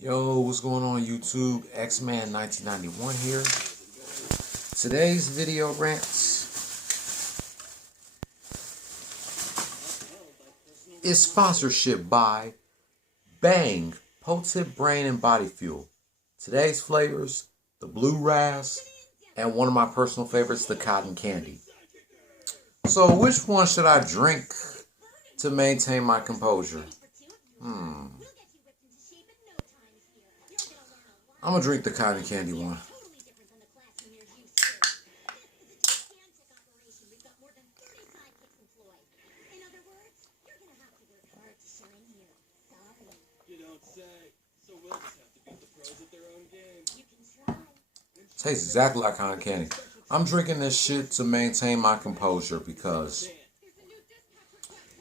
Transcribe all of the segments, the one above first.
Yo, what's going on YouTube? X-Man 1991 here. Today's video rants is sponsorship by Bang Potent Brain and Body Fuel. Today's flavors, the Blue Raz, and one of my personal favorites, the Cotton Candy. So which one should I drink to maintain my composure? I'm going to drink the Cotton Candy one. Tastes exactly like cotton candy. I'm drinking this shit to maintain my composure because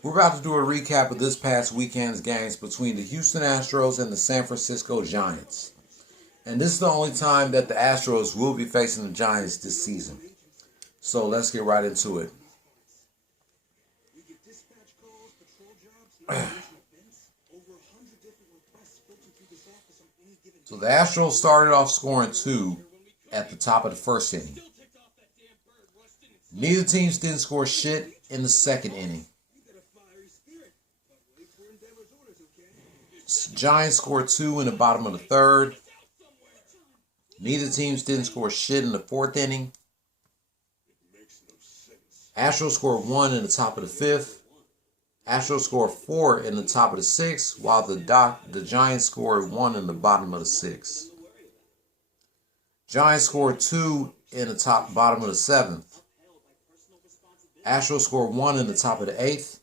we're about to do a recap of this past weekend's games between the Houston Astros and the San Francisco Giants. And this is the only time that the Astros will be facing the Giants this season. So let's get right into it. So the Astros started off scoring 2 at the top of the first inning. Neither teams didn't score shit in the second inning. Giants scored 2 in the bottom of the third. Neither teams didn't score shit in the fourth inning. Astros scored 1 in the top of the fifth. Astros scored 4 in the top of the sixth, while the Giants scored 1 in the bottom of the sixth. Giants scored 2 in the bottom of the seventh. Astros scored 1 in the top of the eighth.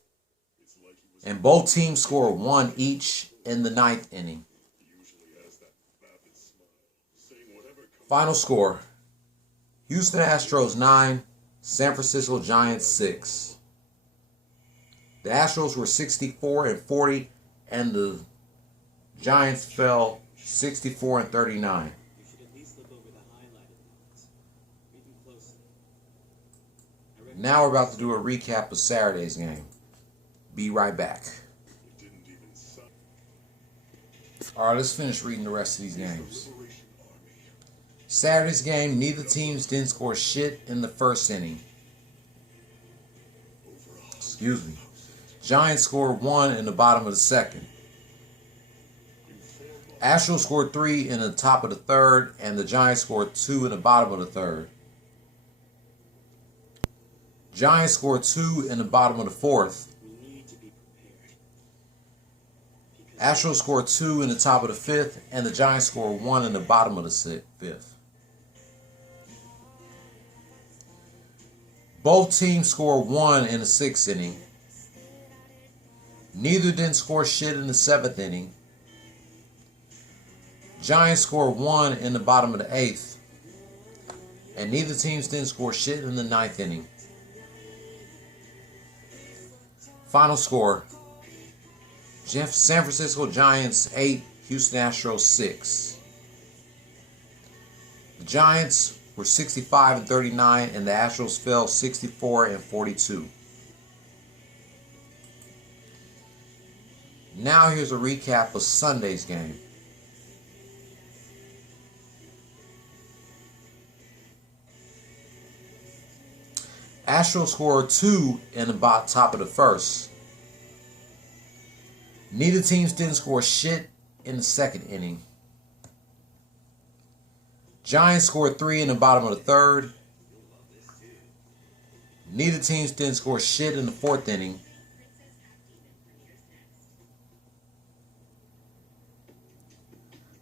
And both teams scored 1 each in the ninth inning. Final score: Houston Astros 9, San Francisco Giants 6. The Astros were 64-40, and the Giants fell 64-39. Now we're about to do a recap of Saturday's game. Be right back. Alright, let's finish reading the rest of these games. Saturday's game, neither teams didn't score shit in the first inning. Giants scored 1 in the bottom of the second. Astros scored 3 in the top of the third, and the Giants scored 2 in the bottom of the third. Giants scored 2 in the bottom of the fourth. Astros scored 2 in the top of the fifth, and the Giants scored 1 in the bottom of the fifth. Both teams scored 1 in the sixth inning. Neither didn't score shit in the seventh inning. Giants scored 1 in the bottom of the eighth. And neither teams didn't score shit in the ninth inning. Final score: San Francisco Giants 8, Houston Astros 6. The Giants were 65-39, and the Astros fell 64-42. Now here's a recap of Sunday's game. Astros scored 2 in the top of the first. Neither teams didn't score shit in the second inning. Giants scored 3 in the bottom of the third. Neither teams didn't score shit in the fourth inning.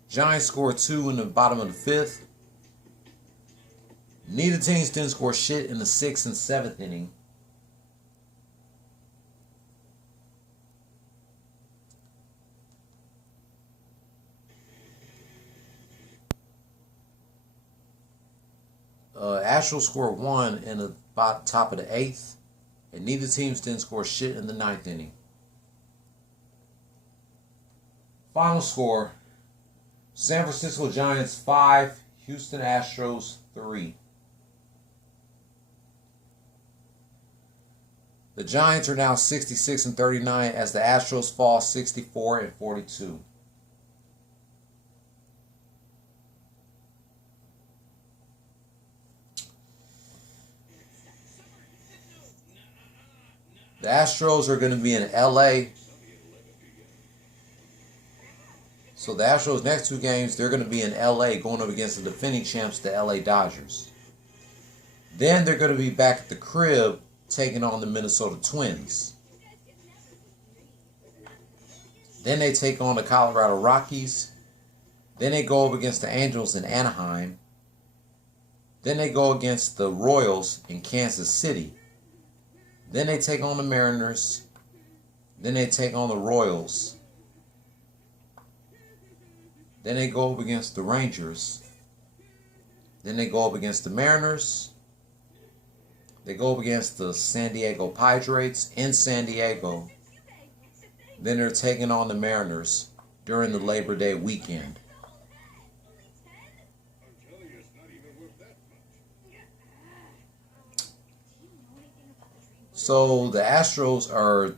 Giants scored 2 in the bottom of the fifth. Neither teams didn't score shit in the sixth and seventh inning. Astros scored 1 in the top of the eighth, and neither teams didn't score shit in the ninth inning. Final score: San Francisco Giants 5, Houston Astros 3. The Giants are now 66-39 as the Astros fall 64-42. The Astros are going to be in LA. So the Astros' next two games, they're going to be in LA going up against the defending champs, the LA Dodgers. Then they're going to be back at the crib taking on the Minnesota Twins. Then they take on the Colorado Rockies. Then they go up against the Angels in Anaheim. Then they go against the Royals in Kansas City. Then they take on the Mariners. Then they take on the Royals. Then they go up against the Rangers. Then they go up against the Mariners. They go up against the San Diego Padres in San Diego. Then they're taking on the Mariners during the Labor Day weekend. So the Astros are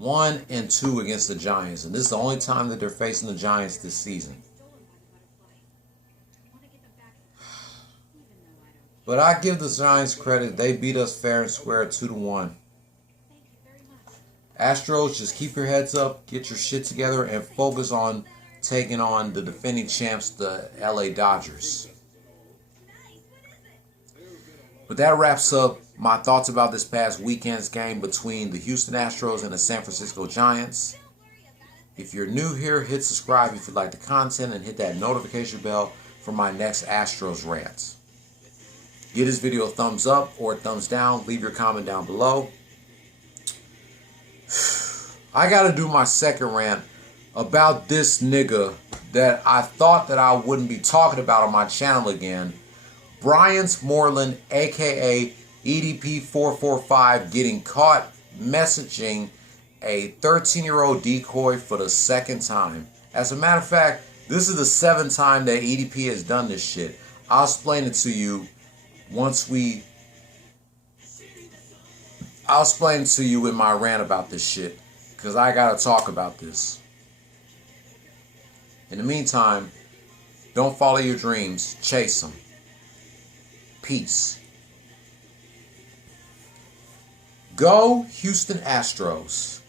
1-2 against the Giants, and this is the only time that they're facing the Giants this season. But I give the Giants credit. They beat us fair and square 2-1. Astros, just keep your heads up, get your shit together, and focus on taking on the defending champs, the LA Dodgers. But that wraps up my thoughts about this past weekend's game between the Houston Astros and the San Francisco Giants. If you're new here, hit subscribe if you like the content and hit that notification bell for my next Astros rant. Give this video a thumbs up or a thumbs down. Leave your comment down below. I got to do my second rant about this nigga that I thought that I wouldn't be talking about on my channel again. Bryant Moreland, a.k.a. EDP445, getting caught messaging a 13-year-old decoy for the second time. As a matter of fact, this is the 7th time that EDP has done this shit. I'll explain it to you I'll explain it to you in my rant about this shit, because I gotta talk about this. In the meantime, don't follow your dreams, chase them. Peace. Go Houston Astros.